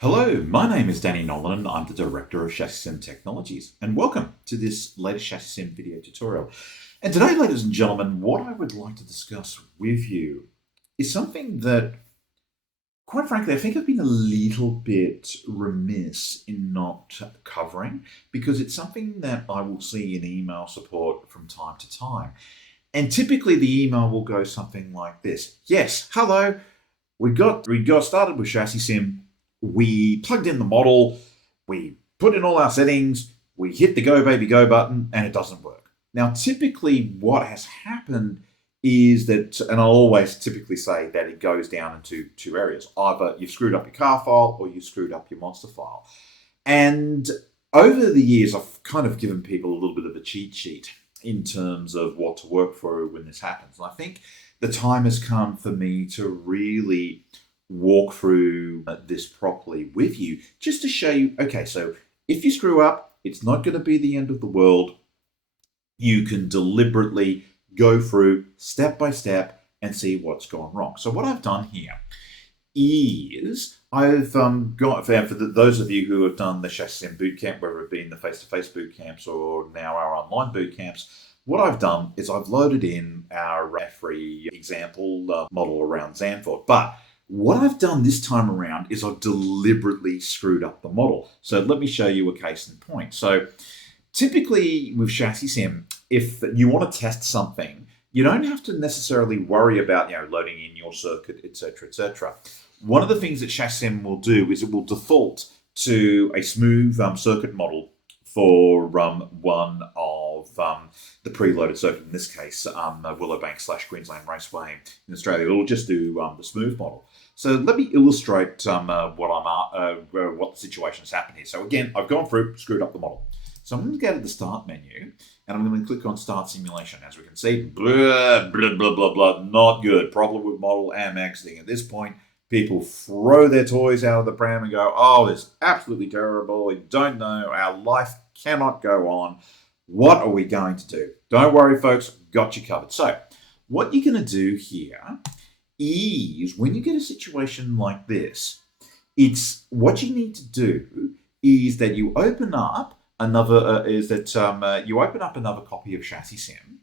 Hello, my name is Danny Nolan and I'm the Director of Chassis Sim Technologies. And welcome to this latest Chassis Sim video tutorial. And today, ladies and gentlemen, what I would like to discuss with you is something that, quite frankly, I think I've been a little bit remiss in not covering because it's something that I will see in email support from time to time. And typically the email will go something like this. Yes, hello, we got started with Chassis Sim. We plugged in the model, we put in all our settings, we hit the go baby go button, and it doesn't work. Now, typically what has happened is that, and I'll always typically say that it goes down into two areas. Either you've screwed up your car file or you screwed up your monster file. And over the years, I've kind of given people a little bit of a cheat sheet in terms of what to work for when this happens. And I think the time has come for me to really walk through this properly with you, just to show you, okay, so if you screw up, it's not going to be the end of the world. You can deliberately go through step by step and see what's gone wrong. So what I've done here is I've got, for those of you who have done the Chassis Sim bootcamp, whether it be in the face-to-face boot camps or now our online boot camps, what I've done is I've loaded in our F3 example model around Zandvoort. But what I've done this time around is I've deliberately screwed up the model. So let me show you a case in point. So typically with Chassis Sim, if you want to test something, you don't have to necessarily worry about loading in your circuit, etc., etc. One of the things that Chassis Sim will do is it will default to a smooth circuit model for one of the preloaded circuit, in this case, Willowbank / Queensland Raceway in Australia. It will just do the smooth model. So let me illustrate what the situation has happened here. So again, I've gone through, screwed up the model. So I'm going to go to the Start menu, and I'm going to click on Start Simulation. As we can see, blah, blah, blah, blah, blah, not good. Problem with model and exiting. At this point, people throw their toys out of the pram and go, oh, this is absolutely terrible. We don't know. Our life cannot go on. What are we going to do? Don't worry, folks. Got you covered. So what you're going to do here is when you get a situation like this, it's what you need to do is that you open up another another copy of Chassis Sim.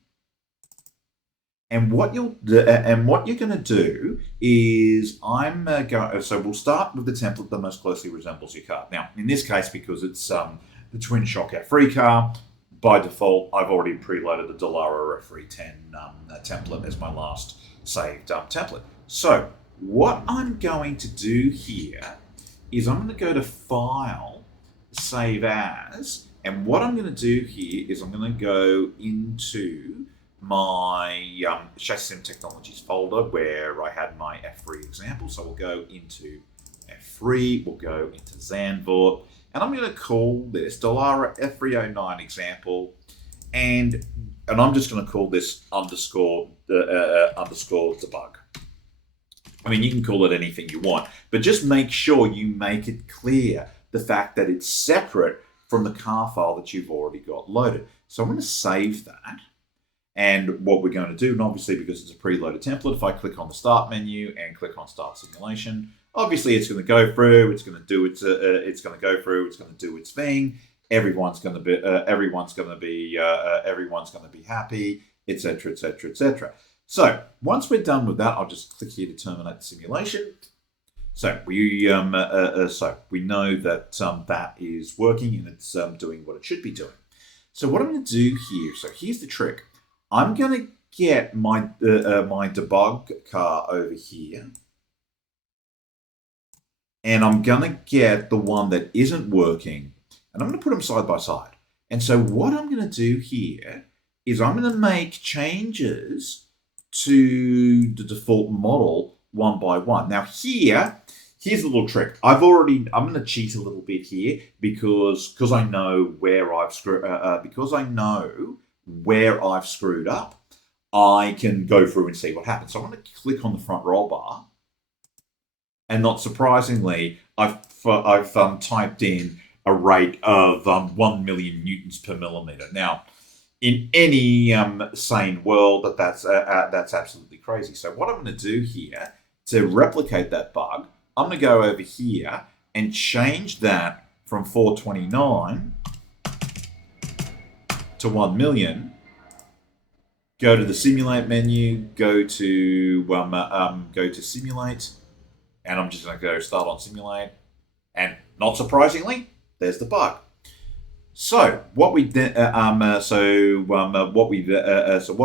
And what you're going to do is so we'll start with the template that most closely resembles your car. Now, in this case, because it's the twin shock F3 car, by default, I've already preloaded the Dallara F310 template as my last saved template. So what I'm going to do here is I'm going to go to File, Save As, and what I'm going to do here is I'm going to go into my Chassis Sim Technologies folder where I had my F3 example. So we'll go into F3, we'll go into Zandvoort, and I'm going to call this Dallara F309 example, and I'm just going to call this underscore debug. I mean, you can call it anything you want, but just make sure you make it clear the fact that it's separate from the car file that you've already got loaded. So I'm going to save that. And what we're going to do, and obviously because it's a preloaded template, if I click on the Start menu and click on Start Simulation, obviously it's going to go through, it's going to do its thing. Everyone's going to be happy, etc., etc., etc. So once we're done with that, I'll just click here to terminate the simulation. So we know that that is working and it's doing what it should be doing. So what I'm going to do here, so here's the trick. I'm going to get my my debug car over here, and I'm going to get the one that isn't working, and I'm going to put them side by side. And so what I'm going to do here is I'm going to make changes to the default model one by one. Now here's a little trick. I'm going to cheat a little bit here because I know where I've screwed up. I can go through and see what happens. So I'm going to click on the front roll bar, and not surprisingly, I've typed in a rate of 1 million newtons per millimeter. Now, in any sane world, that's absolutely crazy. So what I'm going to do here to replicate that bug, I'm going to go over here and change that from 429 to 1 million, go to the simulate menu, go to simulate, and I'm just going to go start on simulate, and not surprisingly, there's the bug. So what we what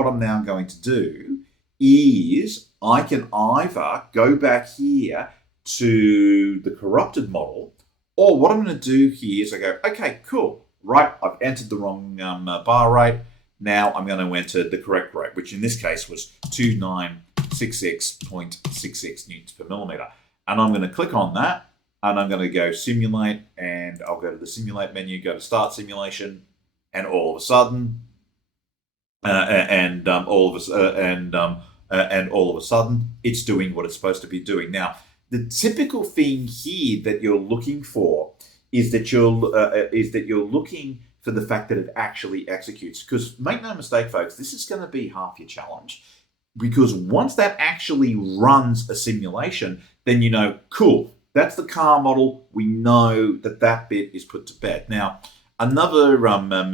I'm now going to do is I can either go back here to the corrupted model, or what I'm going to do here is I go, okay, cool, right, I've entered the wrong bar rate. Now I'm going to enter the correct rate, which in this case was 2966.66 newtons per millimeter. And I'm going to click on that, and I'm going to go simulate, and I'll go to the simulate menu, go to start simulation, and all of a sudden, all of a sudden, it's doing what it's supposed to be doing. Now, the typical thing here that you're looking for is that you're looking for the fact that it actually executes. Because make no mistake, folks, this is going to be half your challenge. Because once that actually runs a simulation, then you know, cool, that's the car model. We know that that bit is put to bed. Now, another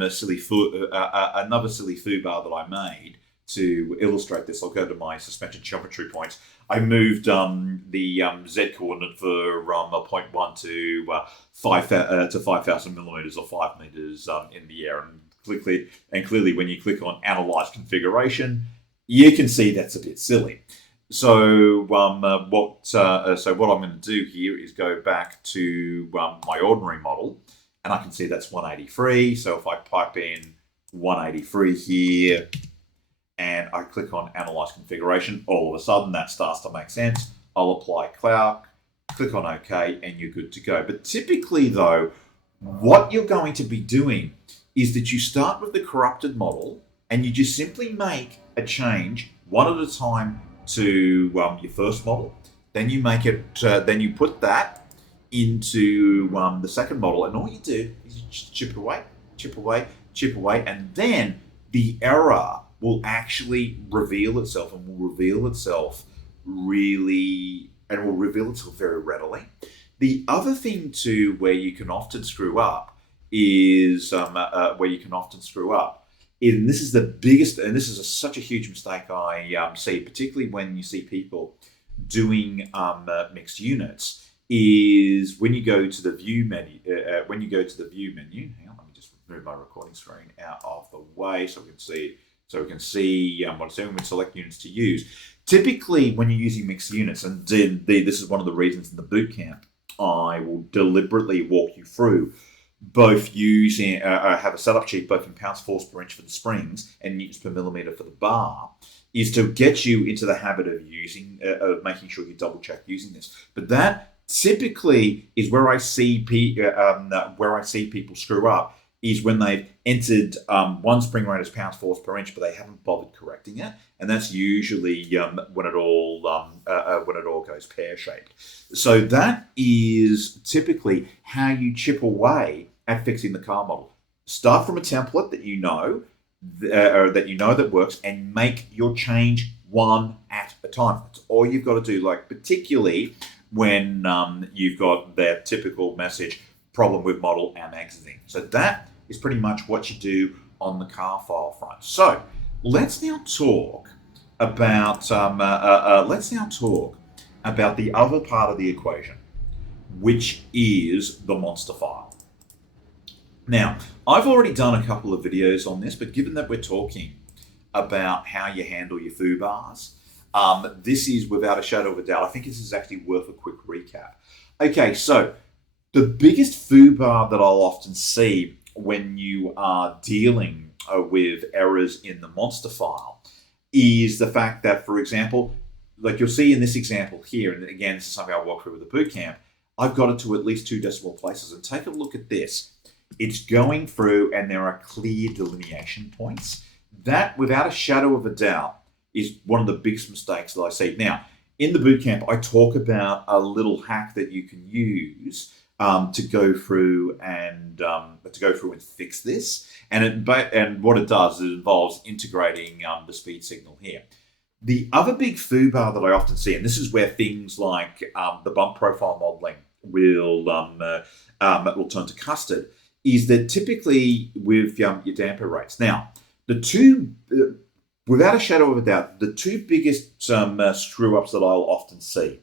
silly foobar that I made to illustrate this, I'll go to my suspension geometry points. I moved the Z coordinate for 0.1 to 5,000 millimeters or 5 meters in the air, and clearly, when you click on Analyze Configuration, you can see that's a bit silly. So what I'm going to do here is go back to my ordinary model, and I can see that's 183. So if I pipe in 183 here, and I click on Analyze Configuration, all of a sudden that starts to make sense. I'll apply Cloud, click on OK, and you're good to go. But typically, though, what you're going to be doing is that you start with the corrupted model, and you just simply make a change one at a time to your first model. Then you make it. Then you put that into the second model, and all you do is you just chip away, and then the error will actually reveal itself, and will reveal itself very readily. The other thing too, where you can often screw up is and this is the biggest, and this is such a huge mistake I see, particularly when you see people doing mixed units, is when you go to the view menu. Hang on, let me just move my recording screen out of the way so we can see. So we can see what it's doing with select units to use. Typically, when you're using mixed units, and this is one of the reasons in the bootcamp, I will deliberately walk you through both using, have a setup sheet both in pounds force per inch for the springs and newtons per millimeter for the bar, is to get you into the habit of making sure you double check using this. But that typically is where I see people screw up, is when they've entered one spring rate as pounds force per inch, but they haven't bothered correcting it, and that's usually when it all goes pear-shaped. So that is typically how you chip away at fixing the car model. Start from a template that you know that works, and make your change one at a time. That's all you've got to do. Like particularly when you've got that typical message, problem with model, am exiting. So that is pretty much what you do on the car file front. So let's now talk about the other part of the equation, which is the monster file. Now, I've already done a couple of videos on this, but given that we're talking about how you handle your FUBARs, this is without a shadow of a doubt, I think this is actually worth a quick recap. Okay, so the biggest FUBAR that I'll often see when you are dealing with errors in the monster file is the fact that, for example, like you'll see in this example here, and again, this is something I'll walk through with the bootcamp, I've got it to at least 2 decimal places. And take a look at this. It's going through, and there are clear delineation points. That, without a shadow of a doubt, is one of the biggest mistakes that I see. Now, in the bootcamp, I talk about a little hack that you can use to go through and fix this. And what it does is it involves integrating the speed signal here. The other big FUBAR that I often see, and this is where things like the bump profile modeling will turn to custard, is that typically with your damper rates. Now, the two, without a shadow of a doubt, the two biggest screw ups that I'll often see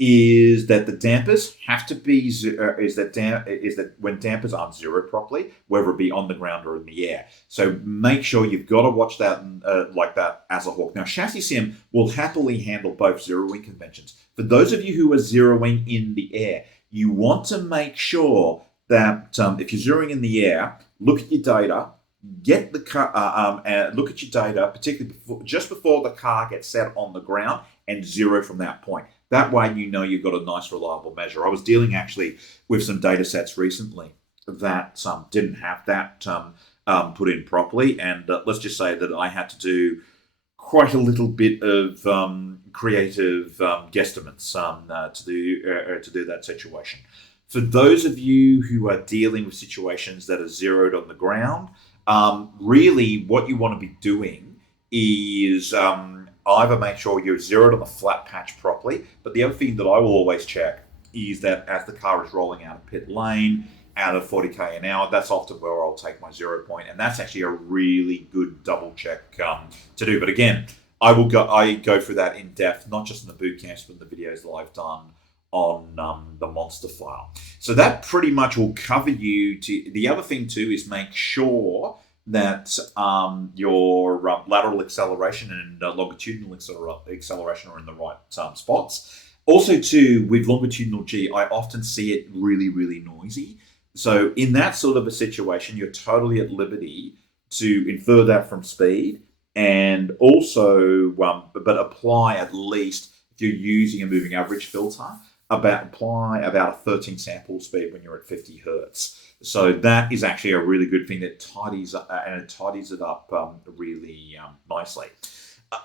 is that the dampers have to be is that when dampers aren't zeroed properly, whether it be on the ground or in the air. So make sure you've got to watch that like that as a hawk. Now, Chassis Sim will happily handle both zeroing conventions. For those of you who are zeroing in the air, you want to make sure that if you're zeroing in the air, look at your data. Get the car and look at your data, particularly just before the car gets set on the ground, and zero from that point. That way, you know you've got a nice, reliable measure. I was dealing actually with some data sets recently that didn't have that put in properly, and let's just say that I had to do quite a little bit of creative guesstimates to do that situation. For those of you who are dealing with situations that are zeroed on the ground, really what you want to be doing is either make sure you're zeroed on the flat patch properly, but the other thing that I will always check is that as the car is rolling out of pit lane, out of 40k an hour, that's often where I'll take my 0 point, and that's actually a really good double check to do. But again, I go through that in depth, not just in the boot camps, but in the videos that I've done on the monster file. So that pretty much will cover you. The other thing too is make sure that your lateral acceleration and longitudinal acceleration are in the right spots. Also too, with longitudinal G, I often see it really, really noisy. So in that sort of a situation, you're totally at liberty to infer that from speed, and also, but apply at least, if you're using a moving average filter, apply about a 13 sample speed when you're at 50 hertz. So that is actually a really good thing that tidies it up really nicely.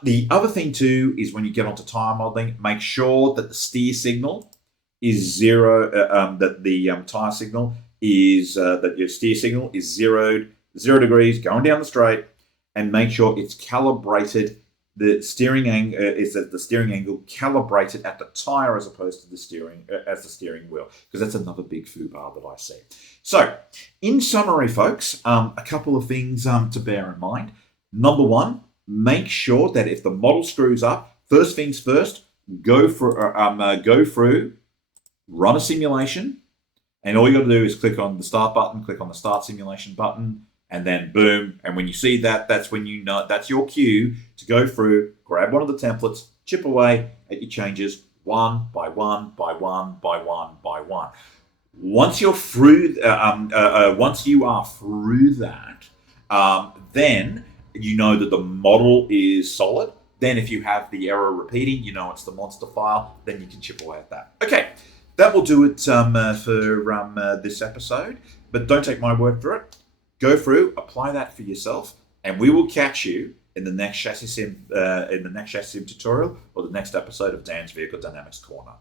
The other thing too is when you get onto tire modeling, make sure that the steer signal is zero. That the tire signal is that your steer signal is 0 degrees going down the straight, and make sure it's calibrated. The steering angle is that the steering angle calibrated at the tire as opposed to the steering wheel, because that's another big foobar that I see. So, in summary, folks, a couple of things to bear in mind. Number one, make sure that if the model screws up, first things first, go through, run a simulation, and all you got to do is click on the start button, click on the start simulation button, and then boom. And when you see that, that's when you know that's your cue to go through, grab one of the templates, chip away at your changes one by one by one by one by one. Once you're through, once you are through that, then you know that the model is solid. Then if you have the error repeating, you know it's the monster file. Then you can chip away at that. Okay, that will do it for this episode. But don't take my word for it. Go through, apply that for yourself, and we will catch you in the next Chassis Sim tutorial or the next episode of Dan's Vehicle Dynamics Corner.